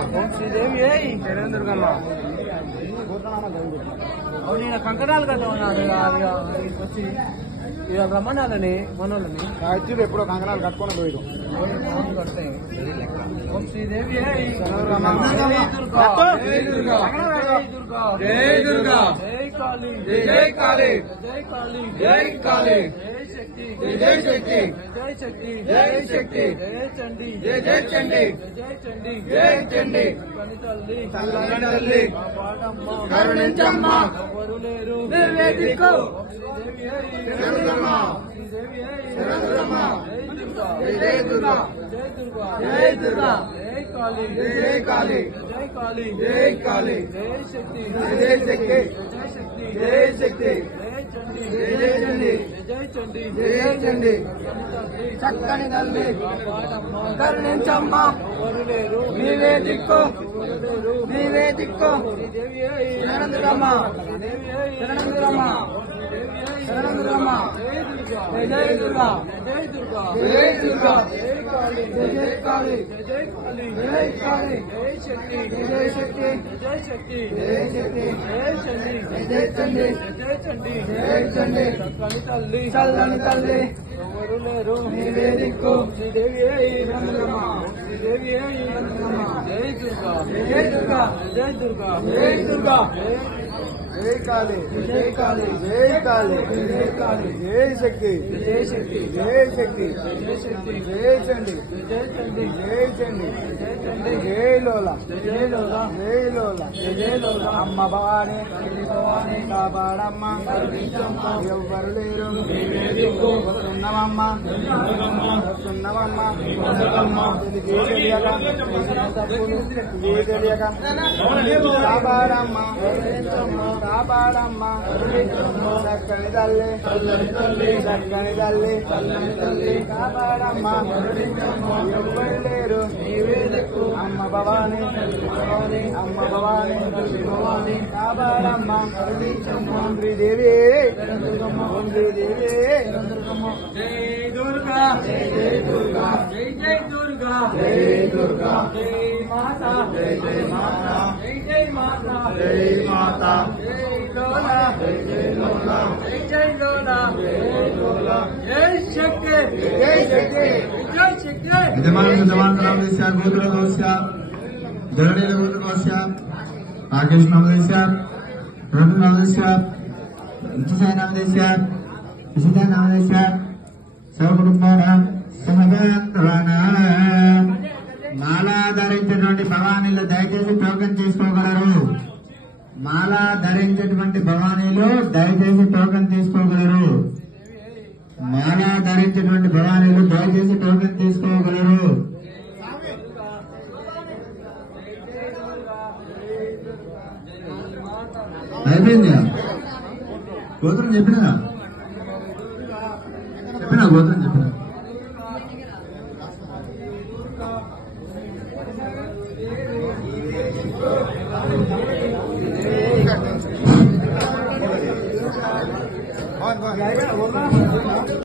ఓం శ్రీదేవి శరణదుర్గమ్మ. అవును, ఈయన కంకణాలు కదా ఉన్నారు వచ్చి ఇక రమ్మనాలని మనోళ్ళని యాక్చువల్లీ ఎప్పుడో కంకణాలు కట్టుకొని పోయాడు. కడతాయి. ఓం శ్రీదేవి జై దుర్గా జై కాళీ జై కాళీ జై కాళీ జై కాళీ జై శక్తి జై శక్తి జై శక్తి జై శక్తి జయ చండి జయ చండి జయ చండి జయ చండి కనితల్లి తల్లి కరుణించమ్మ ఎవరు లేరు నిర్వేదికో జై దుర్గా జై దుర్గా జై దుర్గా జై కాళీ జై కాళీ జై కాళీ జై కాళీ జై శక్తి జై శక్తి జై శక్తి జై శక్తి జై చండి జై చండి జై చండి చక్కని తల్లి కరుణించమ్మ ఎవరు లేరు నీవే దిక్కు నీవే దిక్కు శరణదుర్గమ్మ శరణదుర్గమ్మ శరణదుర్గమ్మ జై దుర్గా జై దుర్గా జై దుర్గా జై కాళీ జై కాళీ జై కాళీ జై కాళీ జై శక్తి జై శక్తి జై శక్తి జై శక్తి జై చండి జై చండి జై చండి జై చండి చక్కని తల్లి చల్లని తల్లి ఎవరు లేరు నీవే దిక్కు శ్రీదేవి శరణదుర్గమ్మ శ్రీదేవి శరణదుర్గమ్మ జై దుర్గా జై దుర్గా జై దుర్గా జై దుర్గా జై కాళీ జై కాళీ జై కాళీ జై కాళీ జై శక్తి జై శక్తి జై శక్తి జై శక్తి జై చండి జై చండి జై చండి జై చండి జై లోల జై లోల జై లోల జై లోల అమ్మ భవాని భవాని కాపాడమ్మ ఎవ్వరు లేరు వస్తున్నవమ్మ తెలియక కాపాడమ్మ కాపాడమ్మ చక్కని తల్లి చక్కని తల్లి కాపాడమ్మ ఎవ్వరు లేరు అమ్మ భవాని అమ్మ భవాని కాపాడమ్మ శ్రీదేవి శ్రీదేవి జై దుర్గా జై దుర్గా జై జై దుర్గా జై దుర్గా జై మాతా జై జై మాతా జై జై మాతా జై మాతా జై లోలా జై జై లోలా జై జై లోలా జై లోలా జై శక్తి జై శక్తి జై శక్తి యజమానस्य గోత్రదోస్య ధరణీల గోత్రదోస్య రాకేష్ నామదేస్య రఘు నామదేస్య ఇంతసాయ నామదేస్య విశుద్ధ నామదేస్య సర్వకుటుంబానాం సమవేంద్రానాం. మాలా ధరించినటువంటి భవానీలు దయచేసి టోకెన్ తీసుకోగలరు. మాలా ధరించేటువంటి భవానీలు దయచేసి టోకెన్ తీసుకోగలరు. మాలా ధరించినటువంటి భవానీలు దయచేసి టోకెన్ తీసుకోగలరు. అయిపోయింది. గోత్రం చెప్పినా గోత్రం చెప్పిన